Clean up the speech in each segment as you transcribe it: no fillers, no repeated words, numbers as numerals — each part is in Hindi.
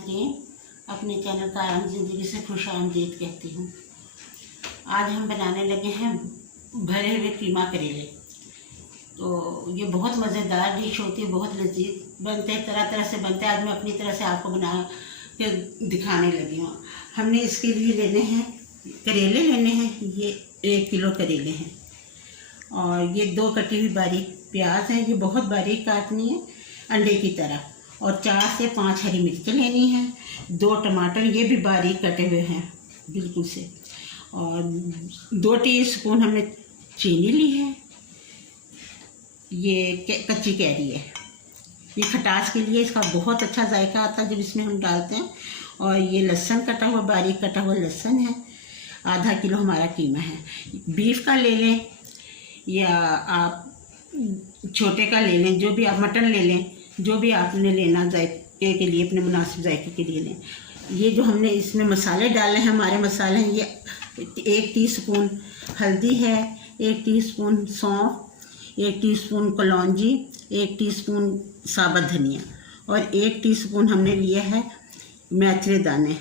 नाज़रीन, अपने चैनल कायम ज़िंदगी से खुशामदीद कहती हूँ। आज हम बनाने लगे हैं भरे हुए कीमा करेले। तो ये बहुत मज़ेदार डिश होती है, बहुत लजीज बनते हैं, तरह तरह से बनते हैं। आज मैं अपनी तरह से आपको बना के दिखाने लगी हूँ। हमने इसके लिए लेने हैं करेले, लेने हैं ये 1 किलो करेले हैं, और ये 2 कटी हुई बारीक प्याज है, ये बहुत बारीक काटनी है अंडे की तरह, और 4 से 5 हरी मिर्चें लेनी है, 2 टमाटर ये भी बारीक कटे हुए हैं बिल्कुल से, और 2 टीस्पून हमने चीनी ली है। ये कच्ची कैरी है, ये खटास के लिए इसका बहुत अच्छा जायका आता है जब इसमें हम डालते हैं। और ये लहसुन कटा हुआ, बारीक कटा हुआ लहसुन है। आधा किलो हमारा कीमा है। बीफ का ले लें या आप छोटे का ले लें, जो भी आप मटन ले लें, जो भी आपने लेना जायके के लिए, अपने मुनासिब जायके के लिए लें। ये जो हमने इसमें मसाले डाले हैं, हमारे मसाले हैं ये 1 टीस्पून हल्दी है, 1 टीस्पून सौंफ, 1 टीस्पून कलौंजी, 1 टीस्पून साबुत धनिया, और 1 टीस्पून हमने लिया है मेथरे दाने,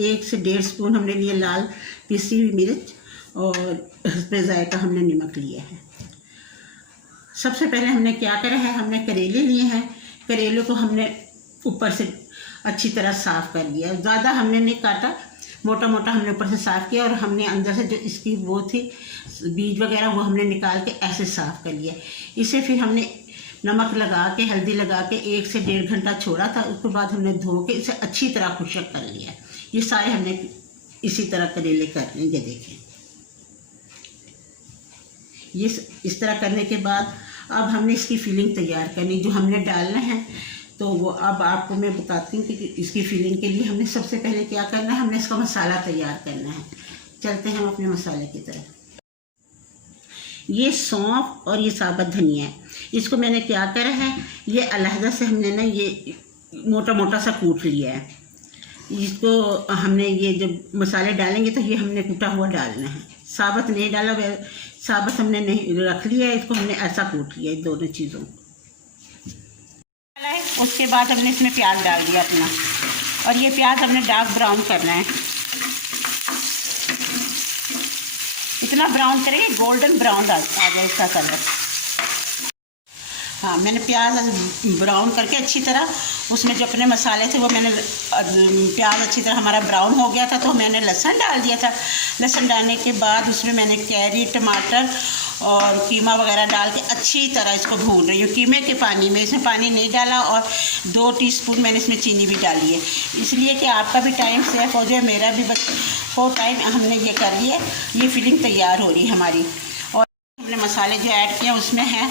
1 से 1.5 स्पून हमने लिए लाल पिसी हुई मिर्च, और हस्बे जायका हमने नमक लिया है। सबसे पहले हमने क्या करा है, हमने करेले लिए हैं। करेले को हमने ऊपर से अच्छी तरह साफ़ कर लिया, ज़्यादा हमने नहीं काटा, मोटा मोटा हमने ऊपर से साफ़ किया, और हमने अंदर से जो इसकी वो थी बीज वगैरह वो हमने निकाल के ऐसे साफ़ कर लिया। इसे फिर हमने नमक लगा के, हल्दी लगा के 1 से 1.5 घंटा छोड़ा था। उसके बाद हमने धो के इसे अच्छी तरह खुशक कर लिया। ये सारे हमने इसी तरह करेले करने, ये देखें। ये इस तरह करने के बाद अब हमने इसकी फिलिंग तैयार करनी, जो हमने डालना है। तो वो अब आपको मैं बताती हूँ कि इसकी फिलिंग के लिए हमने सबसे पहले क्या करना है, हमने इसका मसाला तैयार करना है। चलते हैं हम अपने मसाले की तरफ। ये सौंफ और ये साबुत धनिया है, इसको मैंने क्या करा है, ये अलहदा से हमने ना ये मोटा मोटा सा कूट लिया है। इसको हमने ये जब मसाले डालेंगे तो ये हमने कूटा हुआ डालना है, साबुत नहीं डाला, साबुत हमने नहीं रख लिया है, इसको हमने ऐसा कूट लिया है दोनों चीज़ों को। उसके बाद हमने इसमें प्याज डाल दिया अपना, और ये प्याज हमने डार्क ब्राउन करना है, इतना ब्राउन करेंगे गोल्डन ब्राउन आ जाए इसका कलर। हाँ, मैंने प्याज ब्राउन करके अच्छी तरह उसमें जो अपने मसाले थे वो मैंने प्याज अच्छी तरह हमारा ब्राउन हो गया था, तो मैंने लहसुन डाल दिया था। लहसुन डालने के बाद उसमें मैंने कैरी, टमाटर और कीमा वगैरह डाल के अच्छी तरह इसको भून रही हूँ कीमे के पानी में। इसमें पानी नहीं डाला, और 2 टीस्पून मैंने इसमें चीनी भी डाली है, इसलिए कि आपका भी टाइम सेव हो जाए, मेरा भी हो टाइम। हमने ये कर लिया, ये फिलिंग तैयार हो रही है हमारी। और हमने मसाले जो ऐड किए उसमें है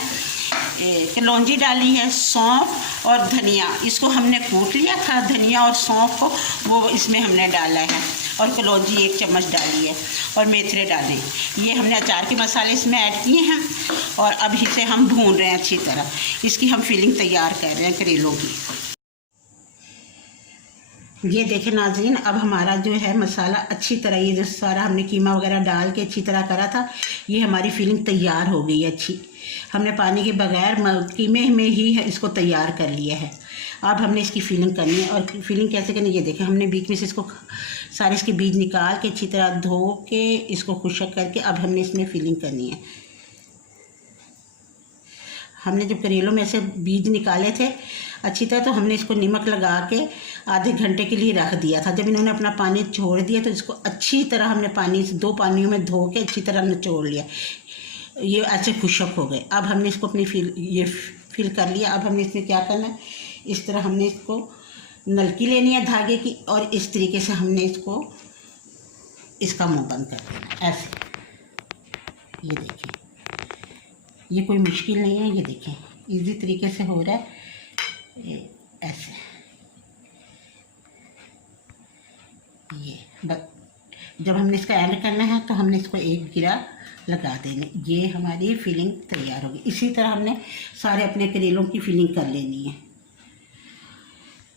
कलौंजी डाली है, सौंफ और धनिया, इसको हमने कूट लिया था। धनिया और सौंफ को वो इसमें हमने डाला है, और कलौंजी 1 चम्मच डाली है, और मेथरे डाले। ये हमने अचार के मसाले इसमें ऐड किए हैं, और अब इसे हम भून रहे हैं अच्छी तरह। इसकी हम फिलिंग तैयार कर रहे हैं करेलों की। ये देखें नाज़रीन, अब हमारा जो है मसाला अच्छी तरह, ये जो सारा हमने कीमा वगैरह डाल के अच्छी तरह करा था, ये हमारी फिलिंग तैयार हो गई है अच्छी। हमने पानी के बगैर कीमे में ही इसको तैयार कर लिया है। अब हमने इसकी फिलिंग करनी है, और फिलिंग कैसे करनी है ये देखें। हमने बीच में से इसको सारे इसके बीज निकाल के अच्छी तरह धो के इसको खुशक करके अब हमने इसमें फिलिंग करनी है। हमने जब करेलों में से बीज निकाले थे अच्छी तरह, तो हमने इसको नमक लगा के आधे घंटे के लिए रख दिया था। जब इन्होंने अपना पानी छोड़ दिया तो इसको अच्छी तरह हमने पानी से 2 पानियों में धो के अच्छी तरह निचोड़ लिया। ये ऐसे खुशक हो गए। अब हमने इसको अपनी फिल कर लिया। अब हमने इसमें क्या करना है, इस तरह हमने इसको नलकी लेनी है धागे की, और इस तरीके से हमने इसको इसका मुँह बंद कर देना ऐसे। ये देखिए, ये कोई मुश्किल नहीं है, ये देखें इजी तरीके से हो रहा है, ये ऐसे। ये जब हमने इसका एंड करना है तो हमने इसको एक गिरा लगा देंगे। ये हमारी फिलिंग तैयार होगी। इसी तरह हमने सारे अपने करेलों की फिलिंग कर लेनी है।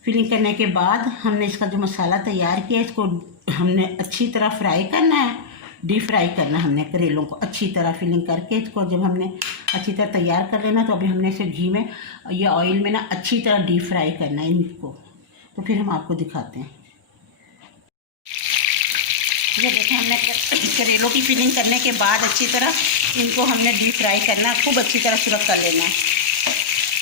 फिलिंग करने के बाद हमने इसका जो मसाला तैयार किया, इसको हमने अच्छी तरह फ्राई करना है, डीप फ्राई करना है हमने करेलों को अच्छी तरह फिलिंग करके। इसको जब हमने अच्छी तरह तैयार कर लेना, तो अभी हमने इसे घी में या ऑयल में ना अच्छी तरह डीप फ्राई करना है इनको। तो फिर हम आपको दिखाते हैं। ये देखें, हमने करेलों की फिलिंग करने के बाद अच्छी तरह इनको हमने डीप फ्राई करना, खूब अच्छी तरह सुरख कर लेना है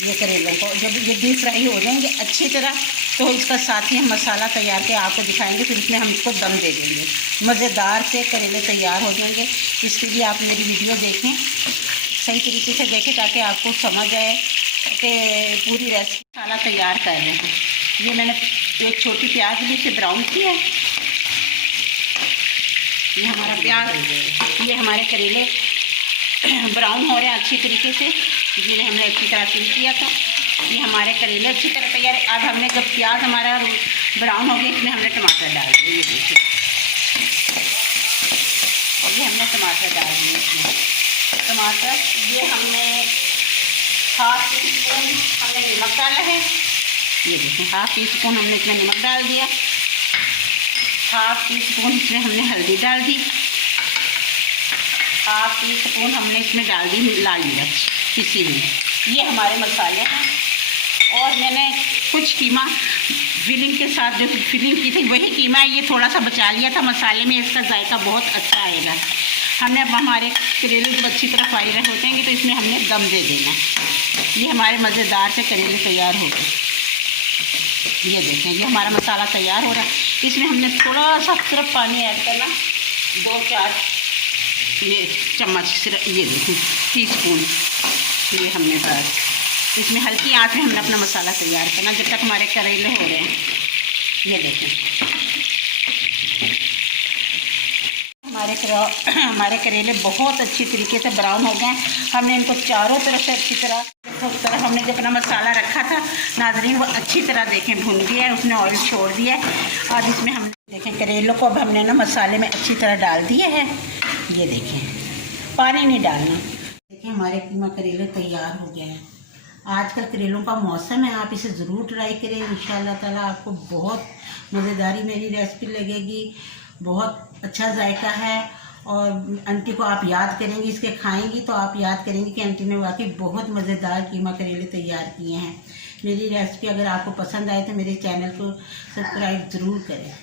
ये करेलों को। जब ये डीप फ्राई हो जाएंगे अच्छी तरह, तो इसका साथ ही हम मसाला तैयार के आपको दिखाएंगे। फिर इसमें हम इसको दम दे देंगे, मज़ेदार से करेले तैयार हो जाएंगे। इसके लिए आप मेरी वीडियो देखें, सही तरीके से देखें, ताकि आपको समझ आए कि पूरी रेसिपी। मसाला तैयार कर रहे हैं। ये मैंने एक छोटी प्याज ली, इसे ब्राउन किया। ये हमारा प्याज, ये हमारे करेले ब्राउन हो रहे हैं अच्छी तरीके से, जिन्हें हमने अच्छी तरह फिल किया था। ये हमारे करेले अच्छी तरह तैयार है। अब हमने जब प्याज हमारा ब्राउन हो गया, इसमें हमने टमाटर डाल दिए। ये देखिए, ये हमने टमाटर डाल दिए इसमें। टमाटर, ये हमने हाफ टी स्पून हमने नमक डाला है। ये देखें, हाफ टी स्पून हमने इसमें नमक डाल दिया। हाफ टी स्पून इसमें हमने हल्दी डाल दी। हाफ टी स्पून हमने इसमें डाल दी लाल मिर्च किसी में। ये हमारे मसाले हैं। और मैंने कुछ कीमा फिलिंग के साथ जो फिलिंग की थी वही कीमा है, ये थोड़ा सा बचा लिया था मसाले में, इसका जायका बहुत अच्छा आएगा। हमने अब हमारे करेले जब अच्छी तरह फ्राई हो जाएंगे तो इसमें हमने दम दे देना। ये हमारे मज़ेदार से करेले तैयार हो गए। ये देखें, ये हमारा मसाला तैयार हो रहा है। इसमें हमने थोड़ा सा सिर्फ पानी ऐड करना, 2-4 ये चम्मच सिर्फ, ये देखें टीस्पून, ये हमने बस इसमें हल्की आंच में हमने अपना मसाला तैयार करना जब तक हमारे करेले हो रहे हैं। ये देखें, हमारे करेले बहुत अच्छी तरीके से ब्राउन हो गए। हमने इनको चारों तरफ से अच्छी तरह हमने जो अपना मसाला रखा था नाज़रीन, वो अच्छी तरह देखें भुन गया है, उसने ऑयल छोड़ दिया है। और इसमें हम देखें करेलों को अब हमने ना मसाले में अच्छी तरह डाल दिए हैं। ये देखें, पानी नहीं डालना। देखिए, हमारे कीमा करेले तैयार हो गए हैं। आजकल करेलों का मौसम है, आप इसे ज़रूर ट्राई करें। इंशाल्लाह ताला आपको बहुत मज़ेदारी मेरी रेसिपी लगेगी, बहुत अच्छा जायका है। और आंटी को आप याद करेंगी, इसके खाएंगी तो आप याद करेंगी कि आंटी ने वाकई बहुत मज़ेदार कीमा करेले तैयार किए हैं। मेरी रेसिपी अगर आपको पसंद आए तो मेरे चैनल को सब्सक्राइब ज़रूर करें।